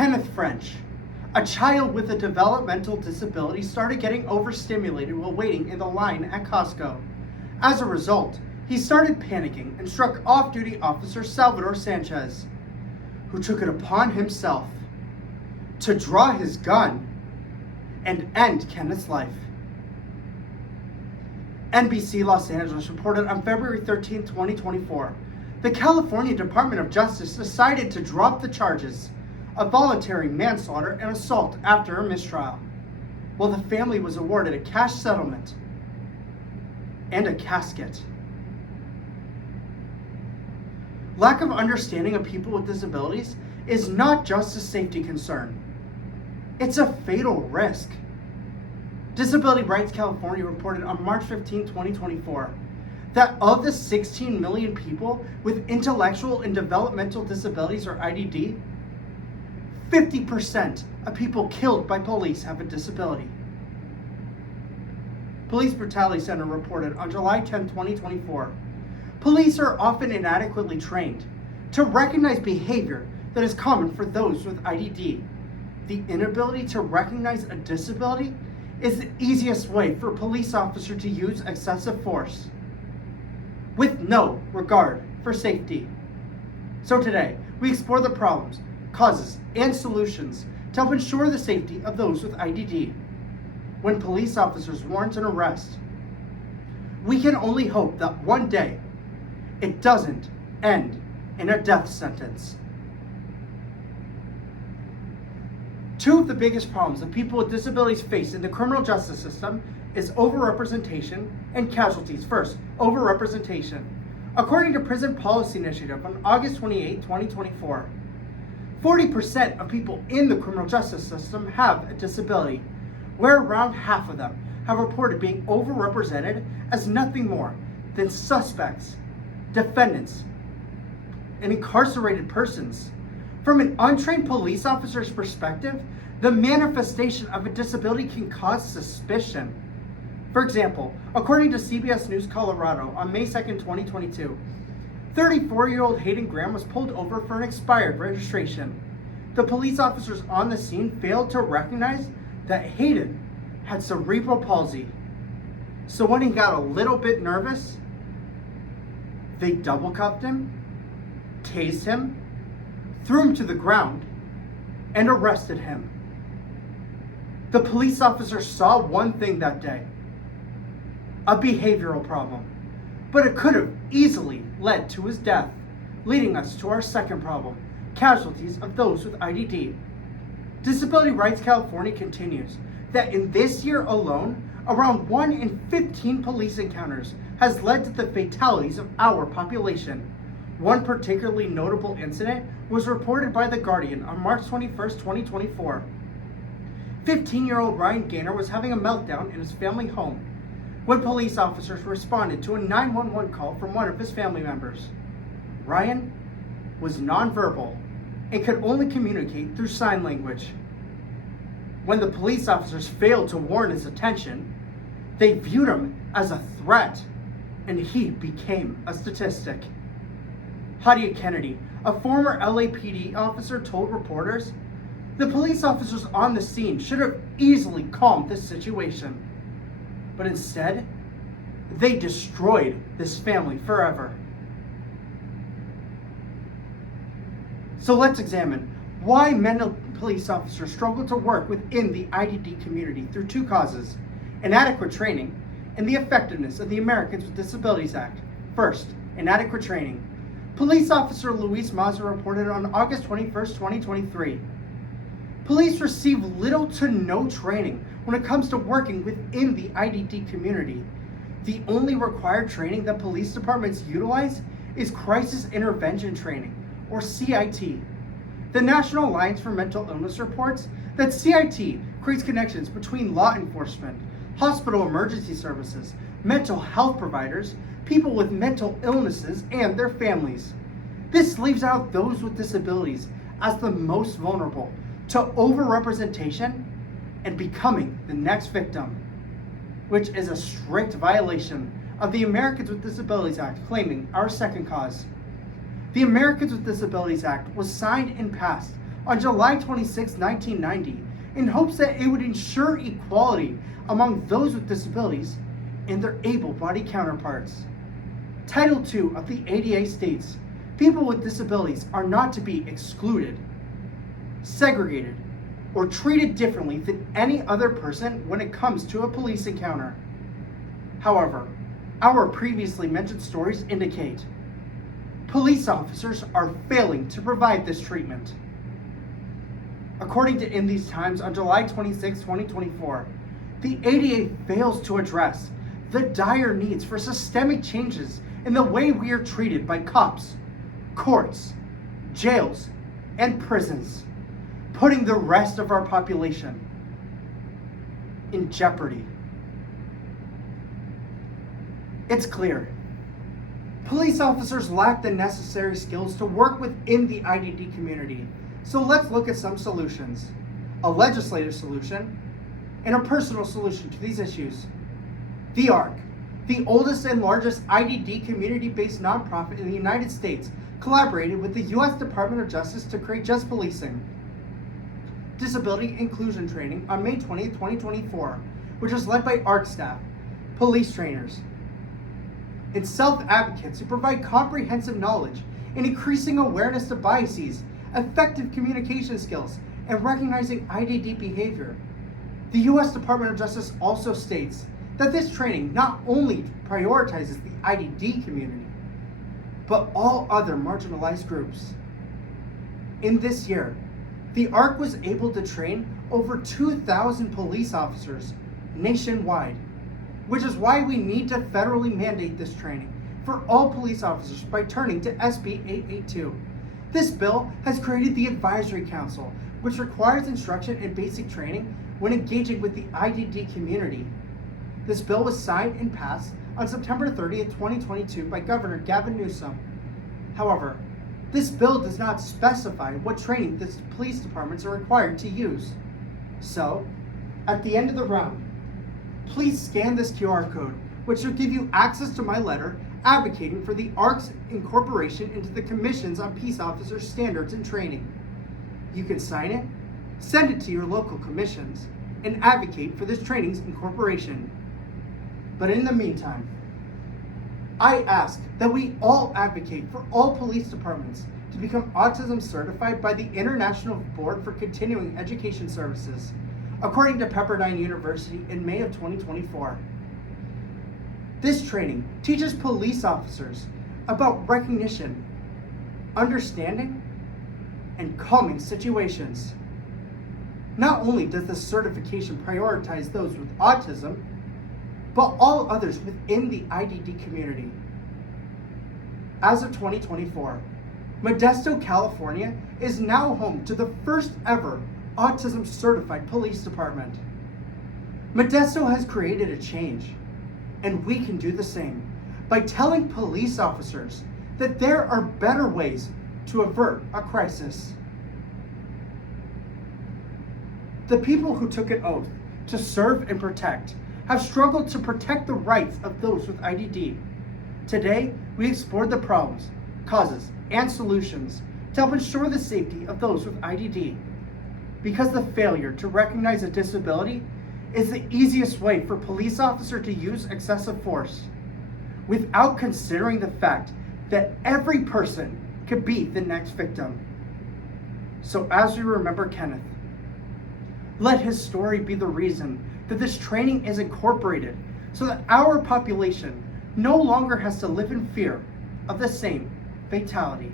Kenneth French, a child with a developmental disability, started getting overstimulated while waiting in the line at Costco. As a result, he started panicking and struck off-duty officer Salvador Sanchez, who took it upon himself to draw his gun and end Kenneth's life. NBC Los Angeles reported on February 13, 2024, the California Department of Justice decided to drop the charges of voluntary manslaughter and assault after a mistrial, while the family was awarded a cash settlement and a casket. Lack of understanding of people with disabilities is not just a safety concern. It's a fatal risk. Disability Rights California reported on March 15, 2024, that of the 16 million people with intellectual and developmental disabilities, or IDD, 50% of people killed by police have a disability. Police Brutality Center reported on July 10, 2024, police are often inadequately trained to recognize behavior that is common for those with IDD. The inability to recognize a disability is the easiest way for a police officer to use excessive force, with no regard for safety. So today, we explore the problems, causes, and solutions to help ensure the safety of those with IDD. When police officers warrant an arrest, we can only hope that one day it doesn't end in a death sentence. Two of the biggest problems that people with disabilities face in the criminal justice system is overrepresentation and casualties. First, overrepresentation. According to Prison Policy Initiative on August 28, 2024, 40% of people in the criminal justice system have a disability, where around half of them have reported being overrepresented as nothing more than suspects, defendants, and incarcerated persons. From an untrained police officer's perspective, the manifestation of a disability can cause suspicion. For example, according to CBS News Colorado on May 2, 2022, 34-year-old Hayden Graham was pulled over for an expired registration. The police officers on the scene failed to recognize that Hayden had cerebral palsy. So when he got a little bit nervous, they double cuffed him, tased him, threw him to the ground, and arrested him. The police officer saw one thing that day: a behavioral problem, but it could have easily led to his death, leading us to our second problem: casualties of those with IDD. Disability Rights California continues that in this year alone, around 1 in 15 police encounters has led to the fatalities of our population. One particularly notable incident was reported by The Guardian on March 21, 2024. 15-year-old Ryan Gaynor was having a meltdown in his family home when police officers responded to a 911 call from one of his family members. Ryan was nonverbal and could only communicate through sign language. When the police officers failed to warn his attention, they viewed him as a threat, and he became a statistic. Hadia Kennedy, a former LAPD officer, told reporters, "The police officers on the scene should have easily calmed this situation, but instead, they destroyed this family forever." So let's examine why mental police officers struggle to work within the IDD community through two causes: inadequate training and the effectiveness of the Americans with Disabilities Act. First, inadequate training. Police officer Luis Maza reported on August 21, 2023. Police receive little to no training when it comes to working within the IDD community. The only required training that police departments utilize is crisis intervention training, or CIT. The National Alliance for Mental Illness reports that CIT creates connections between law enforcement, hospital emergency services, mental health providers, people with mental illnesses, and their families. This leaves out those with disabilities as the most vulnerable to overrepresentation and becoming the next victim, which is a strict violation of the Americans with Disabilities Act, claiming our second cause. The Americans with Disabilities Act was signed and passed on July 26, 1990, in hopes that it would ensure equality among those with disabilities and their able-bodied counterparts. Title II of the ADA states, people with disabilities are not to be excluded, segregated, or treated differently than any other person when it comes to a police encounter. However, our previously mentioned stories indicate police officers are failing to provide this treatment. According to In These Times on July 26, 2024, the ADA fails to address the dire needs for systemic changes in the way we are treated by cops, courts, jails, and prisons, putting the rest of our population in jeopardy. It's clear. Police officers lack the necessary skills to work within the IDD community. So let's look at some solutions. A legislative solution and a personal solution to these issues. The ARC, the oldest and largest IDD community-based nonprofit in the United States, collaborated with the U.S. Department of Justice to create Just Policing, Disability Inclusion Training on May 20, 2024, which is led by ARC staff, police trainers, and self-advocates who provide comprehensive knowledge and increasing awareness of biases, effective communication skills, and recognizing IDD behavior. The U.S. Department of Justice also states that this training not only prioritizes the IDD community, but all other marginalized groups. In this year, the ARC was able to train over 2,000 police officers nationwide, which is why we need to federally mandate this training for all police officers by turning to SB 882. This bill has created the Advisory Council, which requires instruction and basic training when engaging with the IDD community. This bill was signed and passed on September 30th, 2022 by Governor Gavin Newsom. However, this bill does not specify what training the police departments are required to use. So, at the end of the round, please scan this QR code, which will give you access to my letter advocating for the ARC's incorporation into the Commissions on Peace Officers Standards and Training. You can sign it, send it to your local commissions, and advocate for this training's incorporation. But in the meantime, I ask that we all advocate for all police departments to become autism certified by the International Board for Continuing Education Services, according to Pepperdine University in May of 2024. This training teaches police officers about recognition, understanding, and calming situations. Not only does this certification prioritize those with autism, but all others within the IDD community. As of 2024, Modesto, California is now home to the first ever autism certified police department. Modesto has created a change, and we can do the same by telling police officers that there are better ways to avert a crisis. The people who took an oath to serve and protect have struggled to protect the rights of those with IDD. Today, we explored the problems, causes, and solutions to help ensure the safety of those with IDD. Because the failure to recognize a disability is the easiest way for a police officer to use excessive force, without considering the fact that every person could be the next victim. So as we remember Kenneth, let his story be the reason that this training is incorporated so that our population no longer has to live in fear of the same fatality.